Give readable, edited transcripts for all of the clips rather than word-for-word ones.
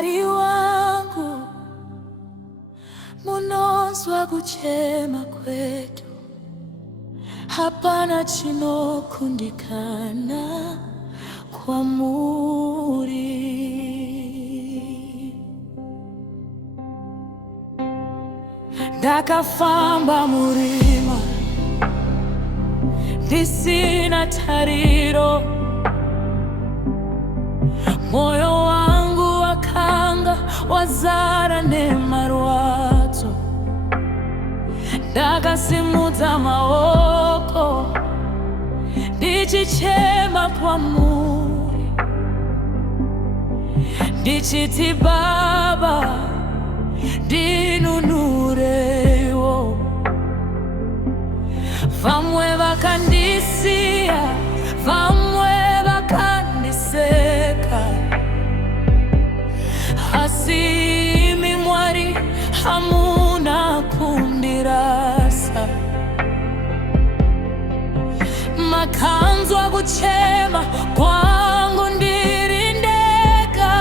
mwari wangu munozwa kuchema kwetu, hapana chinokundikana kwamuri. Ndakafamba murima ndisina tariro, moyo wangu wakanga wazara nemarwadzo. Ndakasimudza maoko ndichichema kwamuri, ndichiti Baba ndinunurewo. Vamwe vakandisiya, vamwe vakandiseka, asi imi Mwari hamuna kundirasa. Makanzwa kuchema kwangu ndiri ndega,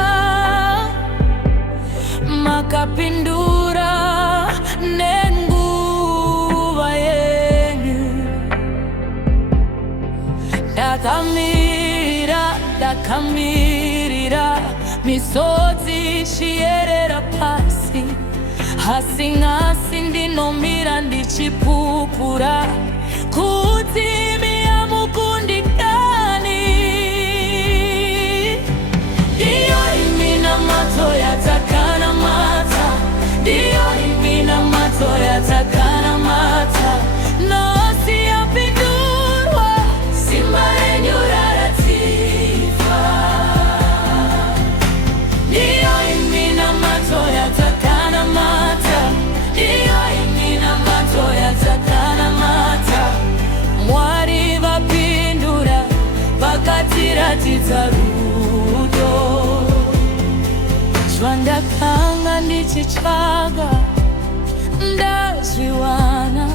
makapindura nenguva yenyu. Ndakamirira misodzi ichiyerera pasi, asi nhasi ndinomira ndichipupura kuti imi hamukundikani. Ndiyo imi namato yatakanamata, ndiyo imi namato yatakanamata, nhasi yapindurwa, simba renyu raratifa. Ndiyo imi namato yatakanamata, ndiyo imi namato yatakanamata, Mwari vapindura vakatiratidza rudo. Zvandakanga ndichitsvaga ndazviwana,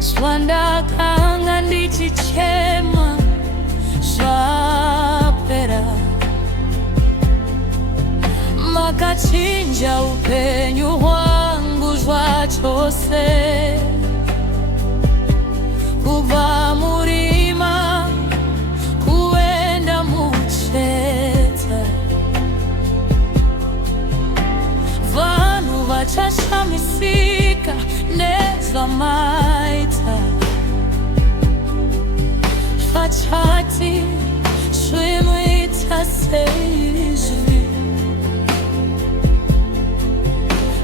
zvandakanga ndichichema zvapera. Makachinja upenyu hwangu zvachose, kubva murima kuenda muchete. Vanhu vachashamisika nezvamaita, vachati zvinoita seizvi.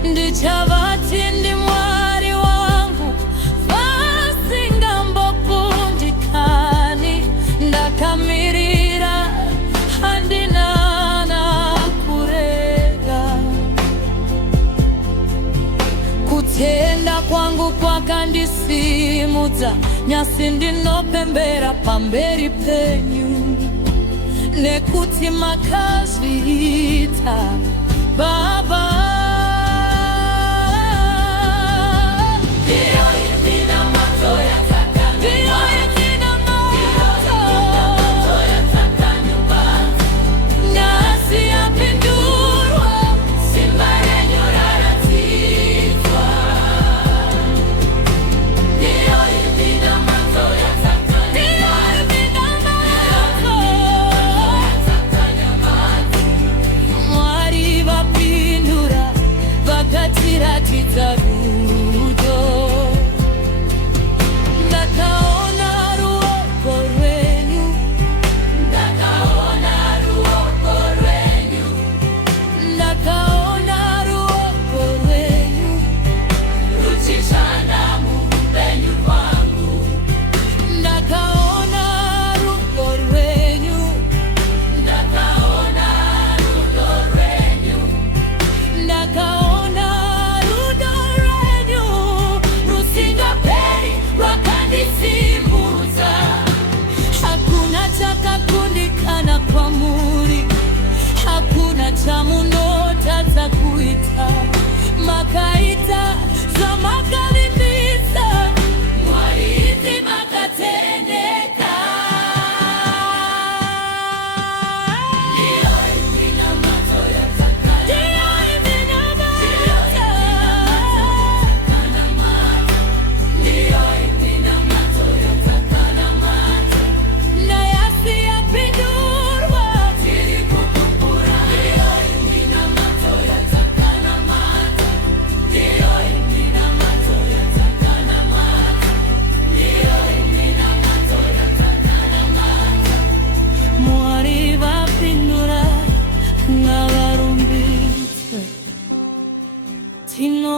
Ndichavati ndi Mwari wangu vasingambokundikani. Ndakamirira handina kurega, kutenda kwangu kwakandisimudza. Nyasi ndinopembera pamberi penyu, nekuti makazviita Baba. Vakatiratidza rudo. Ndakaona ruoko rwenyu, ndakaona ruoko rwenyu, ndakaona ruoko rwenyu ruchishanda muupenyu hwangu. Ndakaona rudo rwenyu, ndakaona rudo rwenyu, ndakaona chakakundikana kwamuri, hakuna chamunotadza kuita. Makaita zvamakavimbisa, Mwari iti makatendeka. Ndiyo imi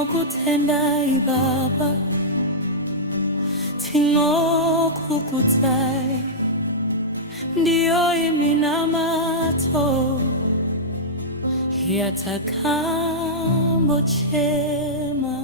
tinokutendai Baba, tinokukutai, ndiyo iminamato yatakambo chema.